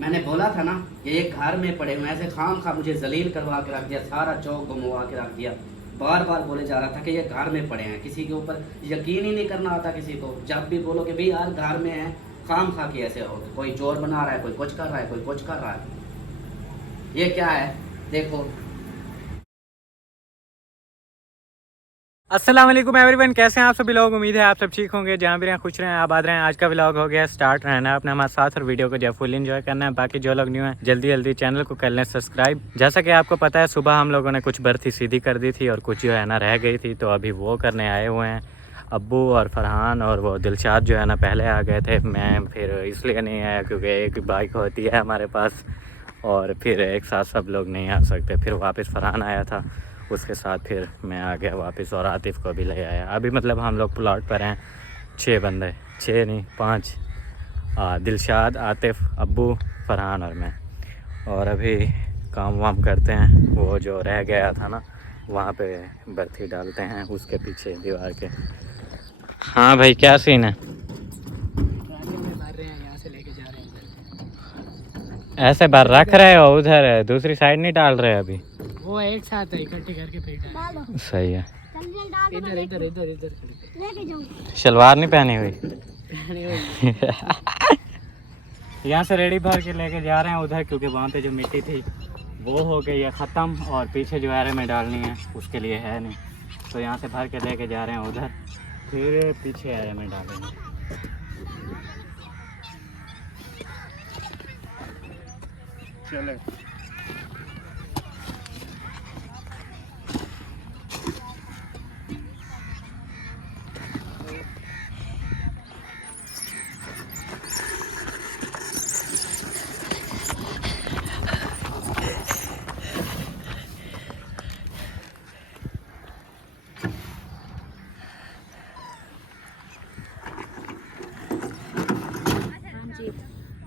मैंने बोला था ना कि ये घर में पड़े हुए ऐसे खाम खा मुझे जलील करवा के रख दिया, सारा चौक घुमवा के रख दिया। बार बार बोले जा रहा था कि ये घर में पड़े हैं, किसी के ऊपर यकीन ही नहीं करना आता किसी को। जब भी बोलो कि भाई यार घर में है, खाम खा के ऐसे हो, कोई चोर बना रहा है, कोई कुछ कर रहा है, कोई कुछ कर रहा है। ये क्या है देखो। अस्सलाम वालेकुम एवरीवन, कैसे हैं आप सभी लोग। उम्मीद है आप सब ठीक होंगे, जहाँ भी रहें खुश रहें, आबाद रहें। आज का व्लॉग हो गया स्टार्ट, रहना है अपने हमारे साथ और वीडियो को जो फुल एंजॉय करना है। बाकी जो लोग न्यू हैं जल्दी जल्दी चैनल को कर लें सब्सक्राइब। जैसा कि आपको पता है सुबह हम लोगों ने कुछ बर्थी सीधी कर दी थी और कुछ जो है ना रह गई थी, तो अभी वो करने आए हुए हैं अब्बू और फरहान। और वो दिलशाद जो है ना पहले आ गए थे, मैं फिर इसलिए नहीं आया क्योंकि एक बाइक होती है हमारे पास और फिर एक साथ सब लोग नहीं आ सकते। फिर वापस फरहान आया था, उसके साथ फिर मैं आ गया वापस और आतिफ़ को भी ले आया। अभी मतलब हम लोग प्लॉट पर हैं 6 बंदे, 6 नहीं 5, दिलशाद, आतिफ़, अब्बू, फरहान और मैं। और अभी काम वाम करते हैं, वो जो रह गया था ना वहाँ पे बर्थी डालते हैं उसके पीछे दीवार के। हाँ भाई क्या सीन है? ऐसे भर रख रहे हो, उधर दूसरी साइड नहीं डाल रहे अभी? वो एक साथ है, इकट्ठे करके फिर डालो। सही है। इधर इधर इधर इधर लेके जाओ। शलवार नहीं पहनी हुई? यहाँ से रेडी भर के लेके जा रहे हैं उधर, क्योंकि वहाँ पे जो मिट्टी थी वो हो गई है ख़त्म और पीछे जो एरे में डालनी है उसके लिए है नहीं, तो यहाँ से भर के लेके जा रहे हैं उधर, फिर पीछे एरे में डालेंगे। चले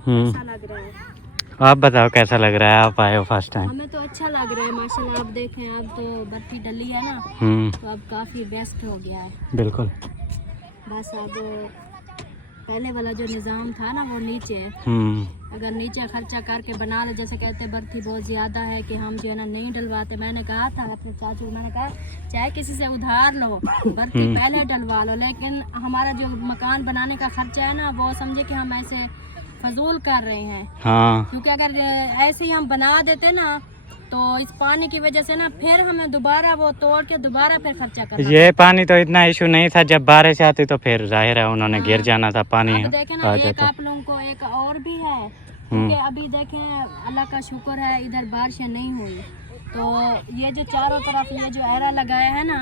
कैसा लग रहा है? आप बताओ कैसा लग रहा है, आप आए हो फर्स्ट टाइम? हमें तो अच्छा लग रहा है माशाल्लाह। आप देखें, अब तो बर्फी डली है ना, तो अब काफ़ी बेस्ट हो गया है। बिल्कुल। बस अब पहले वाला जो निज़ाम था ना वो नीचे है। अगर नीचे खर्चा करके बना ले, जैसे कहते बर्फी बहुत ज़्यादा है कि हम जो है ना नहीं डलवाते। मैंने कहा था अपने चाचू को, मैंने कहा चाहे किसी से उधार लो, बर्फी पहले डलवा लो, लेकिन हमारा जो मकान बनाने का खर्चा है ना वो समझे कि हम ऐसे फजूल कर रहे हैं। हाँ, क्योंकि अगर ऐसे ही हम बना देते ना तो इस पानी की वजह से ना फिर हमें दोबारा वो तोड़ के दोबारा फिर खर्चा करना। ये पानी तो इतना इशू नहीं था, जब बारिश आती तो फिर जाहिर है उन्होंने हाँ। गिर जाना था, पानी अब देखें ना, एक आप लोगों को एक और भी है, क्योंकि अभी देखें अल्लाह का शुक्र है इधर बारिशें नहीं हुई, तो ये जो चारों तरफ ये जो एरा लगाया है ना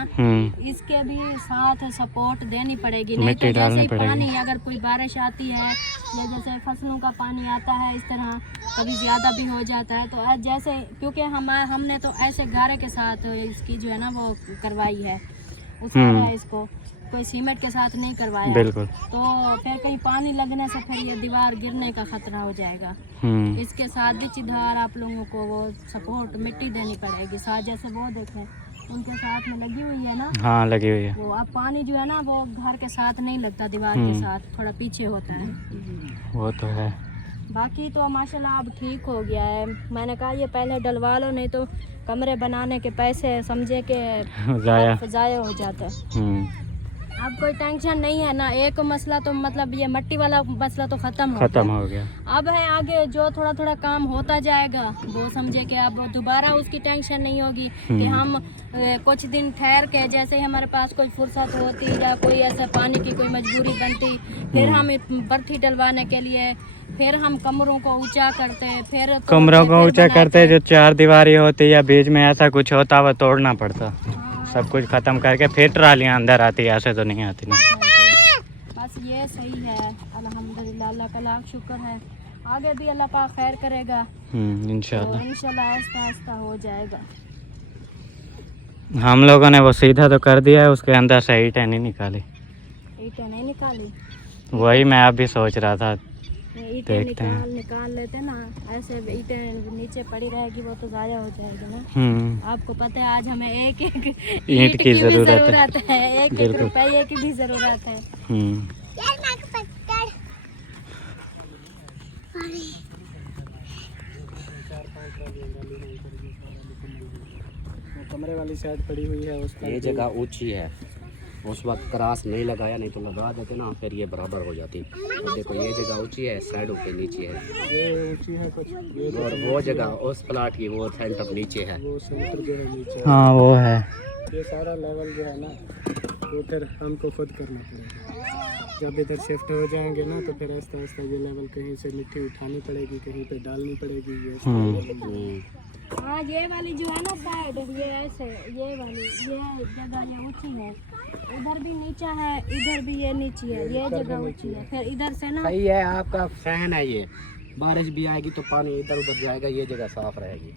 इसके भी साथ सपोर्ट देनी पड़ेगी। नहीं तो जैसे ही पानी अगर कोई बारिश आती है, ये जैसे फसलों का पानी आता है इस तरह कभी ज़्यादा भी हो जाता है, तो जैसे क्योंकि हमने तो ऐसे गारे के साथ इसकी जो है ना वो करवाई है, उसारा है इसको, कोई सीमेंट के साथ नहीं करवाया। बिल्कुल। तो फिर कहीं पानी लगने से फिर ये दीवार गिरने का खतरा हो जाएगा। इसके साथ भी चिधार आप लोगों को वो सपोर्ट मिट्टी देनी पड़ेगी साथ, जैसे वो देखें उनके साथ में लगी हुई है ना। हाँ लगी हुई है। वो अब पानी जो है ना वो घर के साथ नहीं लगता, दीवार के साथ थोड़ा पीछे होता है। वो तो है। बाकी तो माशाल्लाह अब ठीक हो गया है। मैंने कहा ये पहले डलवा लो, नहीं तो कमरे बनाने के पैसे समझे के ज़ाया हो जाता है। अब कोई टेंशन नहीं है ना, एक मसला तो मतलब ये मट्टी वाला मसला तो ख़त्म हो गया। अब है आगे जो थोड़ा थोड़ा काम होता जाएगा वो समझे कि अब दोबारा उसकी टेंशन नहीं होगी कि हम कुछ दिन ठहर के, जैसे ही हमारे पास कोई फुर्सत होती या कोई ऐसा पानी की कोई मजबूरी बनती, फिर हम बर्थी डलवाने के लिए फिर हम कमरों को ऊंचा करते, फिर कमरों को ऊंचा करते, जो 4 दीवारी होती या बीच में ऐसा कुछ होता वो तोड़ना पड़ता। सब कुछ ख़त्म करके फिर ट्रालियाँ अंदर आती, ऐसे तो नहीं आती ना। बस ये सही है, अल्हम्दुलिल्लाह, अल्लाह का लाख शुक्र है। आगे भी अल्लाह पाक खैर करेगा, इंशाल्लाह। तो इंशाल्लाह आहिस्ता आहिस्ता हो जाएगा। हम लोगों ने वो सीधा तो कर दिया है, उसके अंदर से ईंटें नहीं निकाली। ईंटें नहीं निकाली? वही मैं अब भी सोच रहा था, ईंटें निकाल लेते ना, ऐसे ईंटें नीचे पड़ी रहेगी वो तो ज़ाया हो जाएगी ना। आपको पता है आज हमें एक एक ईंट की ज़रूरत है, एक एक रुपये की भी ज़रूरत है। कमरे वाली साइड पड़ी हुई है उस ये जगह ऊंची है, उस वक्त क्रॉस नहीं लगाया, नहीं तो लगा देते ना फिर ये बराबर हो जाती। तो देखो ये जगह ऊंची है, साइडों पे नीचे है, ये ऊंची है कुछ, ये और वो जगह उस प्लाट की वो सेंटर नीचे है। वो सेंटर जो है नीचे। हाँ वो है। ये सारा लेवल जो है ना वो फिर हमको खुद करना पड़ेगा। जब इधर शिफ्ट हो जाएंगे ना तो फिर आस्ते आस्ते ये लेवल कहीं से मिट्टी उठानी पड़ेगी, कहीं पे डालनी पड़ेगी। ये हाँ ये वाली जो है ना साइड, ये ऐसे ये वाली ये जगह ये ऊंची है, इधर भी नीचा है, इधर भी ये नीची है, ये जगह ऊंची है। फिर इधर से ना सही है, आपका सहन है, ये बारिश भी आएगी तो पानी इधर उधर जाएगा, ये जगह साफ रहेगी।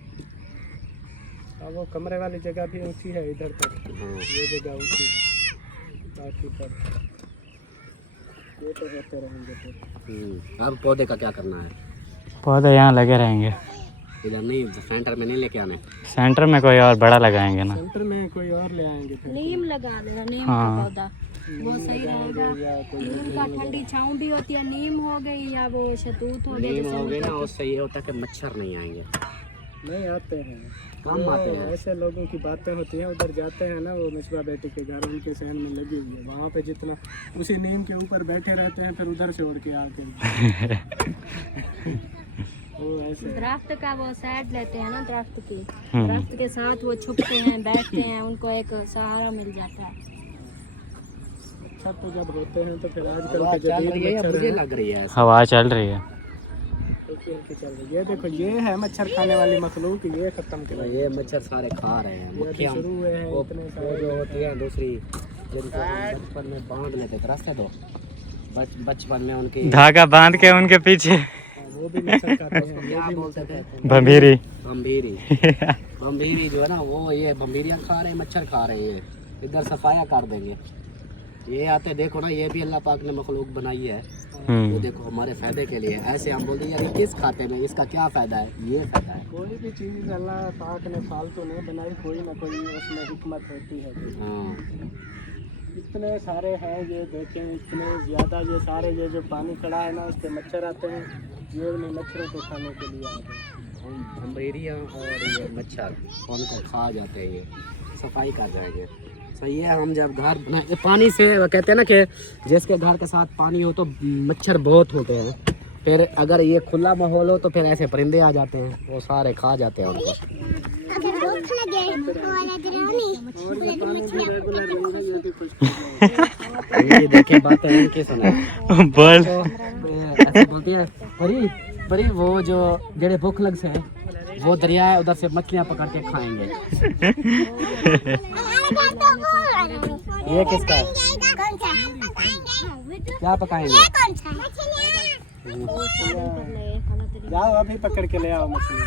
अब वो कमरे वाली जगह भी ऊंची है इधर तक, ये जगह ऊंची है, बाकी पर ये तो होते रहेंगे फिर। अब पौधे का क्या करना है? पौधे यहाँ लगे रहेंगे, इधर नहीं, सेंटर में नहीं लेके आने। सेंटर में कोई और बड़ा लगाएंगे ना, सेंटर में कोई और ले आएंगे फिर। नीम लगा देना, नीम हाँ। का पौधा वो सही रहेगा। नीम का ठंडी छाँव भी होती है, नीम हो गई या वो शतूत हो गया। नीम जैसे हो गए ना, उनका- उससे ये होता है कि मच्छर नहीं आएंगे। नहीं आते हैं, कम आते हैं। ऐसे लोगों की बातें होती हैं, उधर जाते हैं ना वो मिसबा बेटी के घर, उनके सहन में लगी हुई है, वहाँ पे जितना उसी नीम के ऊपर बैठे रहते हैं, फिर उधर से उड़ के आते हैं। वो ऐसे दरख्त का वो साइड लेते हैं ना, दरख्त की, दरख्त के साथ वो छुपते हैं, बैठते हैं, उनको एक सहारा मिल जाता है। अच्छा तो जब होते हैं तो फिर आजकल हवा के चल रही जदीद है या मच्छर मुझे हैं, लग रही है? हवा चल रही है। हल्की चल रही है। ये देखो ये है मच्छर खाने वाली मखलूक, ये खत्म कर ये मच्छर सारे खा रहे हैं, मक्खियाँ शुरू हुए हैं वो इतने वो सारे। जो होती है दूसरी, जिनको हम बचपन में बांध लेते थे, रास्ते दो बचपन में उनकी धागा बांध के उनके पीछे वो भी मच्छर खाते हैं, वो क्या भी बोलते मच्छर थे? खाते हैं। भंभीरी। बम्भीरी। बम्भीरी जो है ना वो ये बम्भीरियाँ खा रहे हैं, मच्छर खा रहे हैं, इधर सफाया कर देंगे। ये आते देखो ना, ये भी अल्लाह पाक ने मखलूक बनाई है, वो देखो हमारे फायदे के लिए। ऐसे हम बोलते हैं यार किस खाते में, इसका क्या फायदा है? ये फायदा है। कोई भी चीज़ अल्लाह पाक ने फालतू नहीं बनाई, कोई ना कोई उसमें हिकमत होती है। हाँ इतने सारे हैं, ये देखें इतने ज़्यादा, ये सारे ये जो पानी खड़ा है ना उस पर मच्छर आते हैं, ये उन्हें मच्छरों को खाने के लिए आते हैं। बम्भीरियाँ और ये मच्छर उनको खा जाते हैं, ये सफाई कर जाएंगे। सही है, हम जब घर बनाए पानी से, वो कहते हैं ना कि जिसके घर के साथ पानी हो तो मच्छर बहुत होते हैं, फिर अगर ये खुला माहौल हो तो फिर ऐसे परिंदे आ जाते हैं, वो सारे खा जाते हैं उनको। ये देखे बातें इनकी सुने बोल। तो ऐसे बोलती है परी परी, वो जो जेड़े भूख लग से है वो दरिया है, उधर से मछलियाँ पकड़ के खाएंगे। ये किसका है? क्या पकाएंगे? जाओ अभी पकड़ के ले आओ मछली।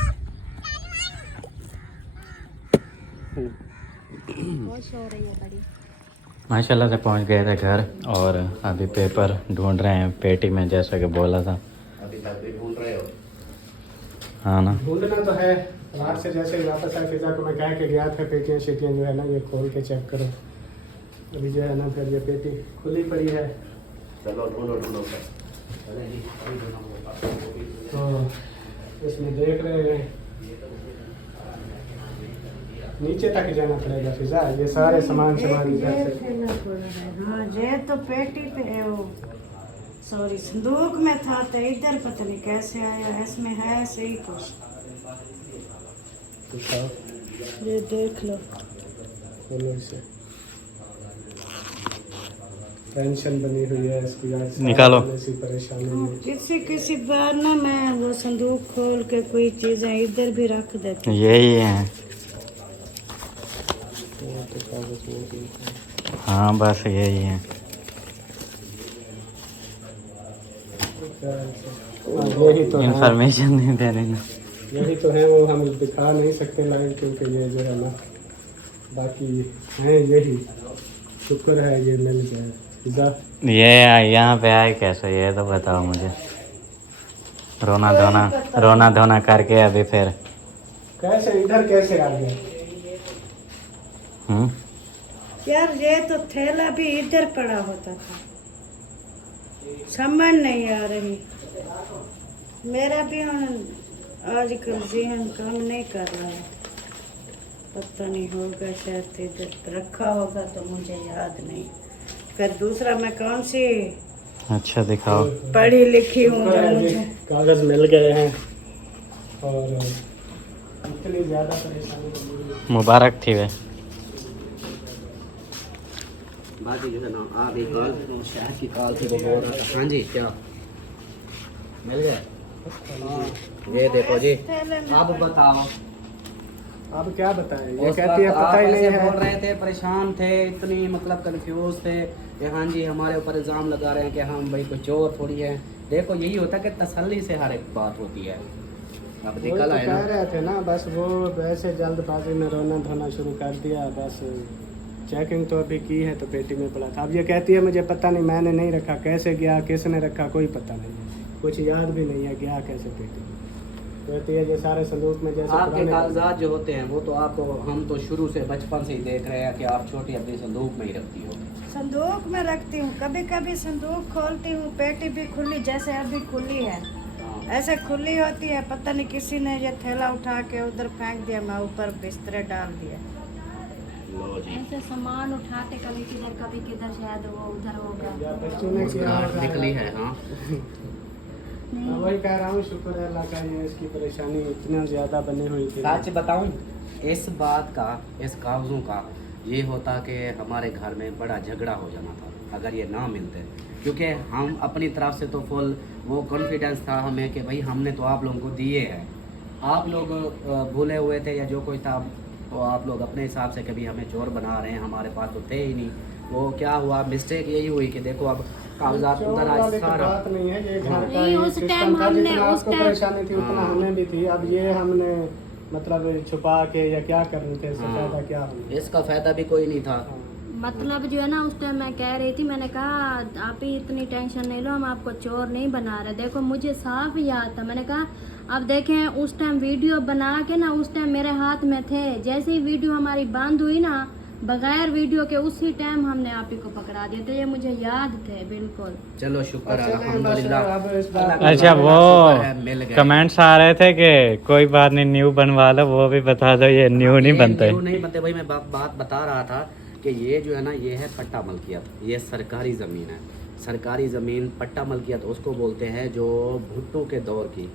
माशाल्लाह से पहुंच गए थे घर और अभी पेपर ढूंढ रहे हैं पेटी में, जैसा कि बोला था। अभी तक भी ढूंढ रहे हो? हाँ ना, ढूंढना तो है। रात से जैसे ही वापस आए फिजा को मैं कह के गया था पेटियाँ शेटियाँ जो है ना ये खोल के चेक करो। अभी जो है ना फिर ये पेटी खुली पड़ी है, चलो ढूंढो ढूंढो तो इसमें देख रहे हैं नीचे तक जाना पड़ेगा फिजा, ये सारे सामान इधर से। हाँ ये तो पेटी पे सॉरी संदूक में था, तो इधर पता नहीं कैसे आया, इसमें है सही कुछ। ये देख लो, बोलो इसे। टेंशन बनी हुई है इसकी, आज निकालो। ऐसी परेशानी में। किसी बार ना मैं वो संदूक खोल के कोई चीजें इधर भी रख देती हूँ। यही है। हाँ बस यही है। यही तो है, इंफॉर्मेशन नहीं दे रही ना। यही तो है, वो हम दिखा नहीं सकते लाइव क्योंकि ये जो है ना, बाकी है यही। शुक्र है ये मिल जाए। ये यहाँ पे आए कैसे, ये तो बताओ मुझे। रोना धोना करके अभी फिर कैसे इधर कैसे आ गया? यार ये तो थैला भी इधर पड़ा होता था, समझ नहीं आ रही। मेरा भी आजकल जहन काम नहीं कर रहा है, पता नहीं होगा, शायद इधर रखा होगा तो मुझे याद नहीं। फिर दूसरा मैं कौन सी अच्छा दिखाओ। पढ़ी लिखी हूँ जो मुझे कागज मिल गए हैं और इतनी ज़्यादा परेशानी नहीं। मुबारक थी वे। बाकी जो है ना आप एक कॉल शहर की कॉल थी वो बोल रहा था। हाँ जी क्या मिल गया? ये देखो जी, अब बताओ। अब क्या बताएं, ये उस कहती है वक्त पता आप ही नहीं ऐसे है। बोल रहे थे, परेशान थे, इतनी मतलब कंफ्यूज थे कि हाँ जी हमारे ऊपर इल्ज़ाम लगा रहे हैं कि हम भाई कोई चोर थोड़ी है। देखो यही होता है कि तसल्ली से हर एक बात होती है। अब वही निकल तो आए कह ना। रहे थे ना, बस वो वैसे जल्दबाजी में रोना धोना शुरू कर दिया। बस चेकिंग तो अभी की है तो पेटी में पड़ा था। अब ये कहती है मुझे पता नहीं, मैंने नहीं रखा, कैसे गया, किसने रखा, कोई पता नहीं, कुछ याद भी नहीं है गया कैसे पेटी में। कहती है ये सारे संदूक में जैसे आपके पुराने- कागजात जो होते हैं वो तो आपको हम तो शुरू से बचपन से ही देख रहे हैं कि आप छोटी अपनी संदूक में ही रखती हो। संदूक में रखती हूँ, कभी कभी संदूक खोलती हूँ, पेटी भी खुली, जैसे अभी खुली है ऐसे खुली होती है। पता नहीं किसी ने ये थैला उठा के उधर फेंक दिया, मैं ऊपर बिस्तरे डाल दिया। लो जी ऐसे सामान उठाते कभी किधर शायद वो उधर हो गया। या बच्चों ने किया मुस्कान है। निकली है। हाँ मैं वही कह रहा हूँ, शुक्र है अल्लाह का, ये इसकी परेशानी इतनी ज़्यादा बनी हुई थी। सच बताऊं, इस बात का, इस कागज़ों का ये होता कि हमारे घर में बड़ा झगड़ा हो जाना था अगर ये ना मिलते, क्योंकि हम अपनी तरफ से तो फुल वो कॉन्फिडेंस था हमें कि भाई हमने तो आप लोगों को दिए हैं। आप लोग भूले हुए थे या जो कोई था तो आप लोग अपने हिसाब से कभी हमें चोर बना रहे हैं, हमारे पास तो थे ही नहीं। वो क्या हुआ, मिस्टेक यही हुई कि देखो अब कागजात चोर उधर वाली आज तो सारा बात नहीं है, ये घर का नहीं, ही उस सिस्टम टाइम था। हमने- जितना उस आपको टाइम- परेशानी थी उतना हाँ। हमें भी थी। अब ये हमने मतलब छुपा के या क्या करने थे, इससे हाँ। फायदा क्या हुआ? इसका फ़ायदा भी कोई नहीं था। मतलब जो है ना उस टाइम मैं कह रही थी, मैंने कहा आप ही इतनी टेंशन नहीं लो, हम आपको चोर नहीं बना रहे। देखो मुझे साफ याद था, मैंने कहा अब देखें उस टाइम वीडियो बना के ना उस टाइम मेरे हाथ में थे। जैसे ही वीडियो हमारी बंद हुई ना, बगैर वीडियो के उसी टाइम हमने आप ही को पकड़ा दिया। तो ये मुझे याद थे बिल्कुल। चलो शुक्र है, अच्छा, अल्हम्दुलिल्लाह। अब इस बात- अल्लाह का अच्छा बड़ा वो शुक्र है, मिल गए। कमेंट्स आ रहे थे कि कोई बात नहीं न्यू बनवा लो, वो भी बता दो ये न्यू नहीं ये बनते। न्यू नहीं बनते भाई। मैं बात बता रहा था कि ये जो है ना ये है पट्टा मलकियत, ये सरकारी ज़मीन है। सरकारी ज़मीन पट्टा मलकियत उसको बोलते हैं जो भुट्टो के दौर की,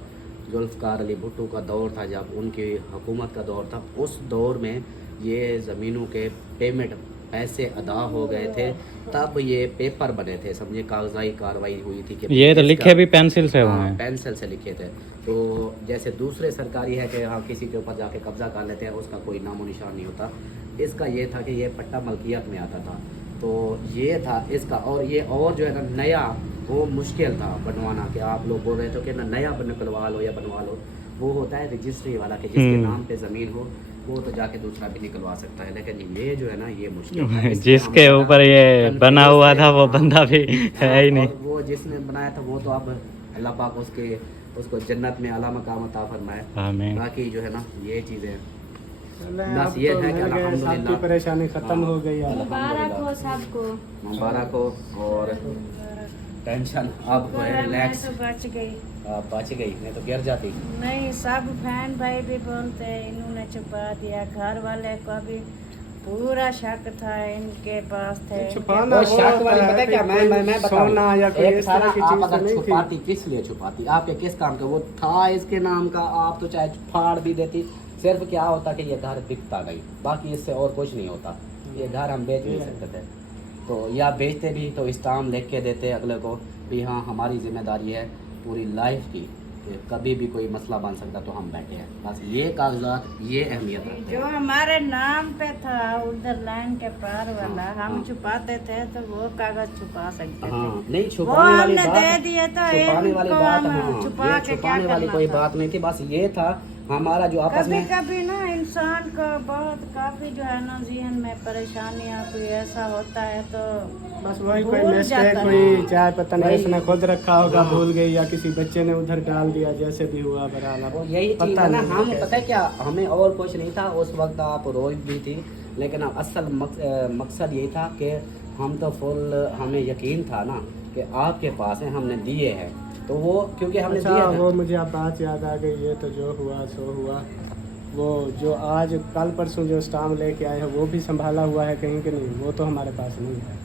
जुल्फ़कार अली भुट्टो का दौर था, जब उनकी हुकूमत का दौर था, उस दौर में ये ज़मीनों के पेमेंट पैसे अदा हो गए थे, तब ये पेपर बने थे, समझे, कागजाई कार्रवाई हुई थी कि ये तो इसका- लिखे भी पेंसिल से हुए हाँ, हैं। पेंसिल से लिखे थे। तो जैसे दूसरे सरकारी है कि हाँ किसी के ऊपर जाके कब्जा कर लेते हैं, उसका कोई नामो निशान नहीं होता। इसका ये था कि ये पट्टा मलकियत में आता था, तो ये था इसका। और ये और जो है ना नया वो मुश्किल था बनवाना, कि आप लोग बोल रहे थे कि ना नया निकलवा लो या बनवा लो, वो होता है रजिस्ट्री वाला कि जिसके नाम पे ज़मीन हो वो तो जाके दूसरा भी निकलवा सकता है। लेकिन ये जो है ना ये मुश्किल है। इसलिए जिसके हम ऊपर ये confused बना हुआ थे। था वो हाँ। बंदा भी है ही नहीं। और वो जिसने बनाया था वो तो अब अल्लाह पाक उसको जन्नत में आला मकाम अता फरमाए। आमीन। बाकी जो है ना ये चीज़ें अब ये तो है कि मिल गए, अल्हम्दुलिल्लाह। सबकी परेशानी खत्म हो गई है। मुबारक हो सबको। मुबारक हो। और टेंशन अब हो है, मैं रिलैक्स। तो बच गई। आप बच गई, नहीं तो गिर जाती। नहीं, सब बहन भाई भी बोलते हैं इन्होंने छुपा दिया, घर वाले को भी पूरा शक था इनके पास थे। छुपाना वो वो शक होता वाली है पता है कि क्या, मैं कोई बताऊं, सोना या कोई एक इस सारा तरह की आप चीज़ तो अगर नहीं थी। छुपाती किस लिए छुपाती, आपके किस काम के, वो था इसके नाम का, आप तो चाहे फाड़ भी देती। सिर्फ क्या होता कि ये घर बिकता नहीं, बाकी इससे और कुछ नहीं होता। ये घर हम बेच नहीं सकते थे, तो या बेचते भी तो स्टाम्प लिख के देते अगले को भी हाँ हमारी जिम्मेदारी है पूरी लाइफ की, कि कभी भी कोई मसला बन सकता तो हम बैठे हैं। बस ये कागजात ये अहमियत रखते जो हैं। हमारे नाम पे था उधर लाइन के पार वाला, हाँ, हम हाँ। छुपाते थे तो वो कागज छुपा सकते थे। हाँ नहीं वो छुपाने वाली हमने बात, दे दिए तो छुपाने वाली इनको बात, हम हाँ छुपा ये के क्या छुपाने वाली करना कोई था। बात नहीं थी। बस ये था हमारा जो आपस कभी में कभी ना इंसान को बहुत काफी जो है ना जहन में परेशानियां कोई ऐसा होता है तो बस वही कोई भूल मिस्टेक जाता है। हुई, चाहे पता नहीं वही। इसने खुद रखा होगा, हाँ। भूल गई, या किसी बच्चे ने उधर डाल दिया, जैसे भी हुआ बहरहाल अब वो यही चीज़ पता है ना। नहीं हम कैसे। पता है क्या, हमें और कुछ नहीं था उस वक्त, आप रोज भी थी, लेकिन असल मकसद यही था कि हम तो फुल, हमें यकीन था ना कि आपके पास है, हमने दिए हैं, तो वो क्योंकि हमने अच्छा दिया था। वो मुझे अब बात याद आ गई, ये तो जो हुआ सो हुआ। वो जो आज कल परसों जो स्टाम्प लेके आए हैं वो भी संभाला हुआ है कहीं कि नहीं? वो तो हमारे पास नहीं है।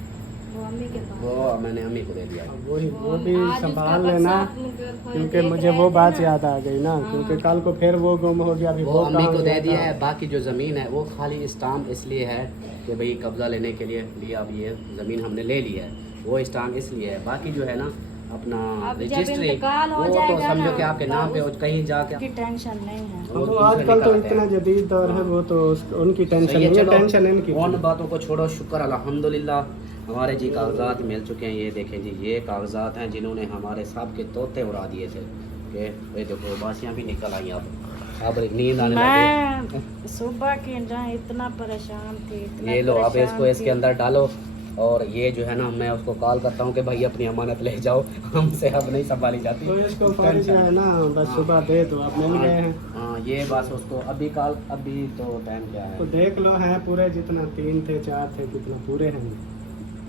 वो अम्मी के पास। वो मैंने अम्मी को दे दिया। अब वो भी आज संभाल उसका लेना, बरसात क्योंकि देख मुझे रहे वो थे बात ना। याद आ गई ना, क्योंकि कल को फिर वो गुम हो गया। अभी वो अम्मी कहाँ को दे गया दिया था? है। बाकी जो ज़मीन है वो खाली स्टाम्प इसलिए है कि भाई कब्ज़ा लेने के लिए लिया, अब ये ज़मीन हमने ले ली है, वो स्टाम्प इसलिए है। बाकी जो है ना अपना अब जब रजिस्ट्री इंतकाल हो वो तो जाएगा समझो ना, कि आपके नाम पे तो हो, कहीं जाके की टेंशन नहीं है। वो तो दूसरे आजकल तो निकल आते इतना हैं। जदीद दौर है, वो तो उनकी टेंशन सही है, नहीं है, चलो टेंशन इनकी उन थी। बातों को छोड़ो। शुक्र अल्हम्दुलिल्लाह हमारे जी कागजात मिल चुके हैं। ये देखें जी, ये कागजात हैं जिन्होंने हमारे सब के तोते उड़ा दिए थे कि ये देखो बासियाँ भी निकल आई। अब एक नींद आने लगी। मैं सुबह की जहाँ इतना परेशान थी, इतना ये लो अब परेशान इसको इसके थी। अंदर डालो, और ये जो है ना मैं उसको कॉल करता हूँ कि भाई अपनी अमानत ले जाओ, हमसे अब नहीं संभाली जाती। तो इसको फर्ज जो है ना बस हाँ। सुबह दे दो, आप मिल गए हैं। हाँ ये बस उसको अभी कॉल, अभी तो टाइम क्या तो है? देख लो हैं पूरे, जितना 3 थे 4 थे, कितना पूरे हैं,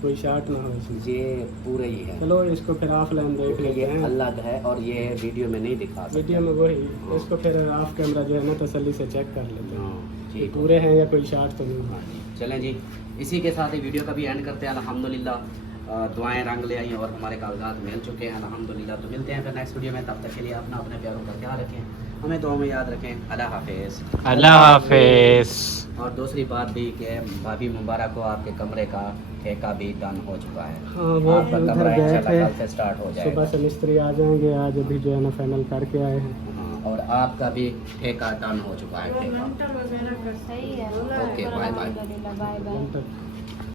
कोई शार्ट ना हो इसमें। ये पूरे ही है चलो इसको फिर ऑफलाइन देख क्योंकि लेते ये हैं, अलग है और ये वीडियो में नहीं दिखा सकते। वीडियो में वही। इसको फिर ऑफ कैमरा जो है ना तसल्ली से चेक कर लेते हैं हाँ, कि ठीक है। पूरे हैं या कोई शार्ट तो नहीं। हाँ जी, चलें जी, इसी के साथ ही वीडियो का भी एंड करते हैं। अल्हम्दुलिल्लाह दुआएं रंग ले आई और हमारे कागजात मिल चुके हैं अल्हम्दुलिल्लाह। तो मिलते हैं फिर नेक्स्ट वीडियो में, तब तक के लिए अपना अपने प्यारों का ख्याल रखें, हमें दुआ में याद रखें। अल्लाह हाफिज़। अल्लाह हाफिज। और दूसरी बात भी कि भाभी मुबारक को आपके कमरे का ठेका भी डन हो चुका है। हाँ वो आपका उधर कमरा गए इंशाल्लाह कल थे, से स्टार्ट हो सुबह जाएगा। से मिस्त्री आ जाएंगे, आज अभी जो है ना फाइनल करके आए हैं। हाँ, और आपका भी ठेका डन हो चुका है। ठेका सही है। Okay, bye bye. अल्हम्दुलिल्लाह, बाय बाय। घंटा